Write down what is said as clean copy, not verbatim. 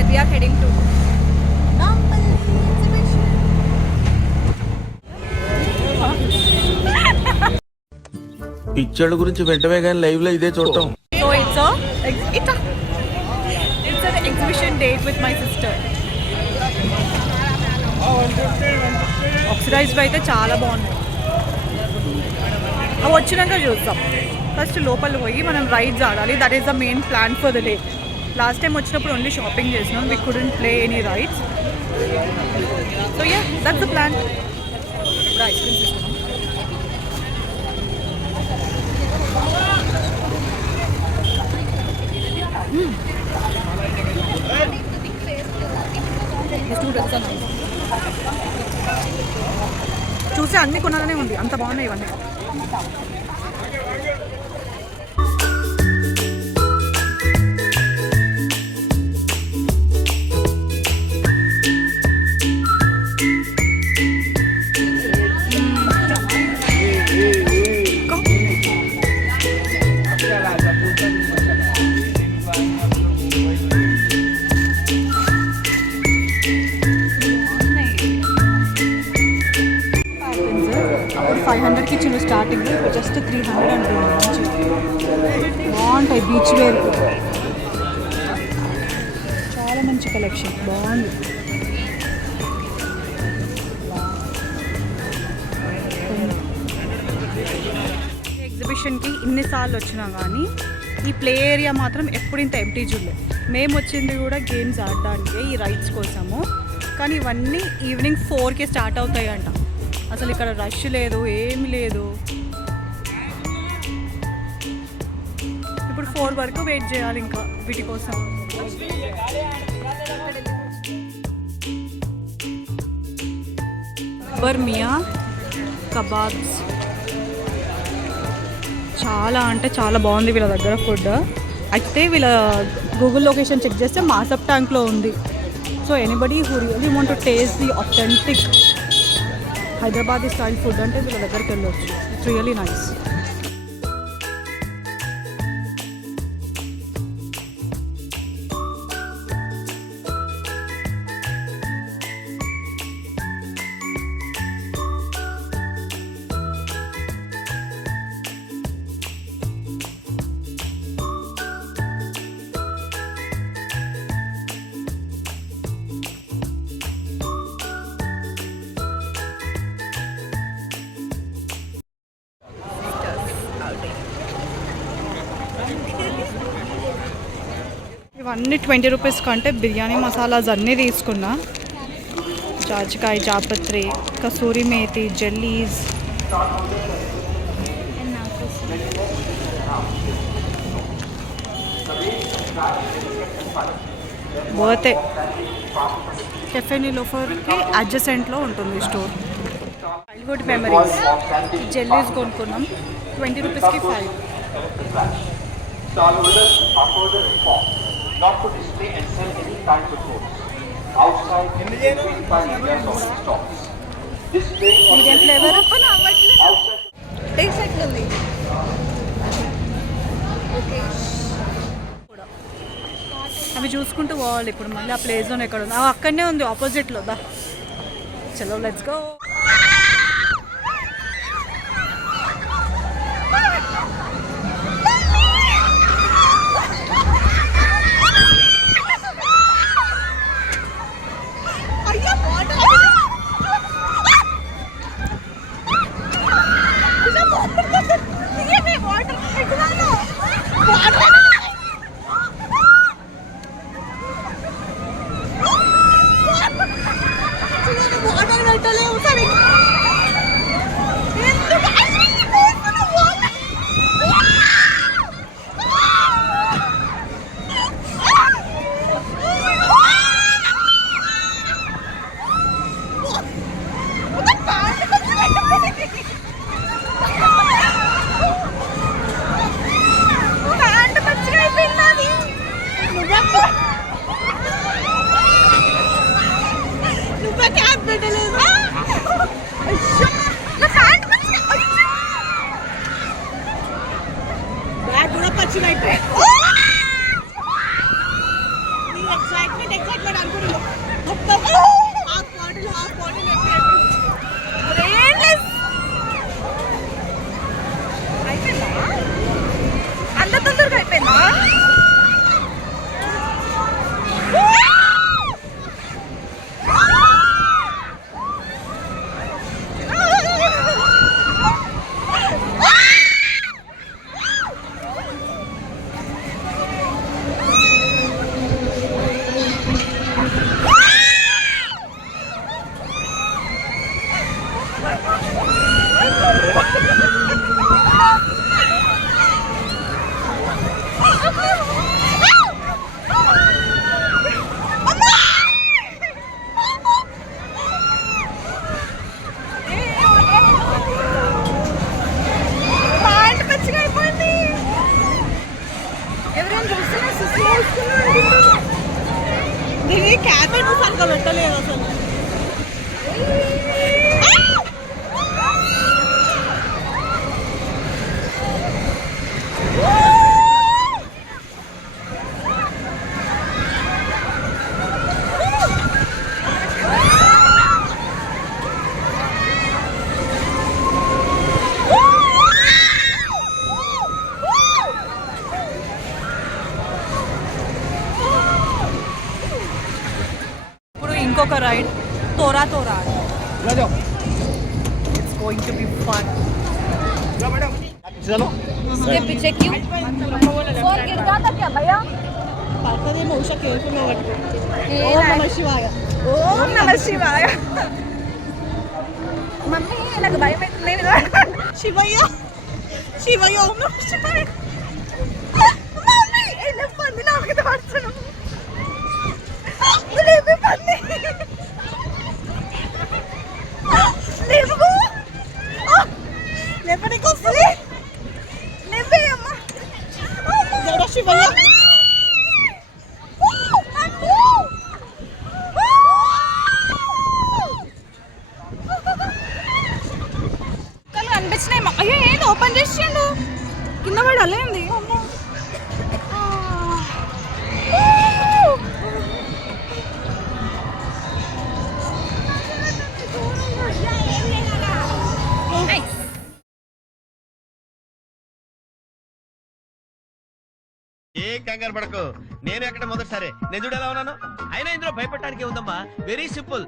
where we are heading to. Nampally exhibition. పిక్చర్ల గురించి వెంటనే కానీ లైవ్ లో ఇదే చూడటం. So it's an exhibition date with my sister. Oxidised అయితే చాలా బాగున్నాయి. అవి వచ్చినాక చూస్తాం. ఫస్ట్ లోపల పోయి మనం రైడ్స్ ఆడాలి. That is the main plan for the day. Last time వచ్చినప్పుడు ఓన్లీ షాపింగ్ చేసినాం. We couldn't play any rides. So yeah, that's the plan. ఇప్పుడు ఐస్ క్రీమ్స్ తీసుకున్నాం. చూసి అన్ని కొనాలనే ఉంది, అంత బాగున్నాయి ఇవన్నీ. అప్పుడు 500కి ఇచ్చిండు స్టార్టింగ్, జస్ట్ 300 అంటున్నాడు. మంచి బాగుంటాయి, బీచ్ వేర్ చాలా మంచి కలెక్షన్, బాగుంది. ఎగ్జిబిషన్కి ఇన్నిసార్లు వచ్చినా కానీ ఈ ప్లే ఏరియా మాత్రం ఎప్పుడు ఇంత ఎంటీ చూడలేదు. మేము వచ్చింది కూడా గేమ్స్ ఆడడానికి, ఈ రైడ్స్ కోసము. కానీ ఇవన్నీ ఈవినింగ్ 4కి స్టార్ట్ అవుతాయి అంట. అసలు ఇక్కడ రష్ లేదు, ఏమి లేదు. ఇప్పుడు 4 వరకు వెయిట్ చేయాలి ఇంకా వీటి కోసం. బర్మియా కబాబ్స్ చాలా అంటే చాలా బాగుంది వీళ్ళ దగ్గర ఫుడ్. అయితే వీళ్ళ గూగుల్ లొకేషన్ చెక్ చేస్తే మాసప్ ట్యాంక్లో ఉంది. So anybody who really want to taste the authentic Hyderabadi style food అంటే వీళ్ళ దగ్గరికి వెళ్ళొచ్చు. It's really nice. ఇవన్నీ 20 రూపీస్ కంటే బిర్యానీ మసాలాస్ అన్నీ తీసుకున్నా. జాజికాయ, జాపత్రి, కసూరి మేతి, జెల్లీస్. పోతే కెఫే నిలోఫర్కి అడ్జసెంట్లో ఉంటుంది స్టోర్. Childhood memories. జెల్లీస్ కొనుక్కున్నాం, 20 రూపీస్కి 5. Not to display and sell any kind of goods outside between 5 of stocks. Display Indian flavor outside. Taste actually. Okay. అవి చూసుకుంటూ పోవాలి. ఇప్పుడు మళ్ళీ ఆ ప్లే జోన్ ఎక్కడ ఉంది? అక్కడనే ఉంది, ఆపోజిట్లో. దా చలో లెట్స్ గో. వాటర్ పెట్టలేము సరే. అంత తొందరగా అయిపోయిందా? దీని క్యాబిన్ సరిగ్గా పెట్టలేదు అసలు. ఇంకొక రైడ్ తోరా తోరా. It's going to be fun. इसके पीछे क्यों? फोन गिरता था क्या भैया? పక్కదేమో ఉషా కేర్ఫుల్గా పట్టుకో. ఏ ఓం నమ శివాయ. ఓం నమ శివాయ. మమ్మీ నాకు భయం అవుతుంది నేను శివయ్య శివయ్య ఓం నమ శివాయ. మమ్మీ ఎలా పంది నా మీద పడుతున్నావు? లేవే పంది లేవు. లేపనికి వస్తుంది. లేవే అమ్మా. జడ శివయ్య. అనిపించినాయి. అయ్యో ఏంటి ఓపెన్ చేసిండు కింద పడి అలేంది. ఏ కంగారు పడకు, నేను ఎక్కడ మొదటిసారి నేను చూడు ఎలా ఉన్నాను. అయినా ఇందులో భయపడటానికి ఉందమ్మా, వెరీ సింపుల్.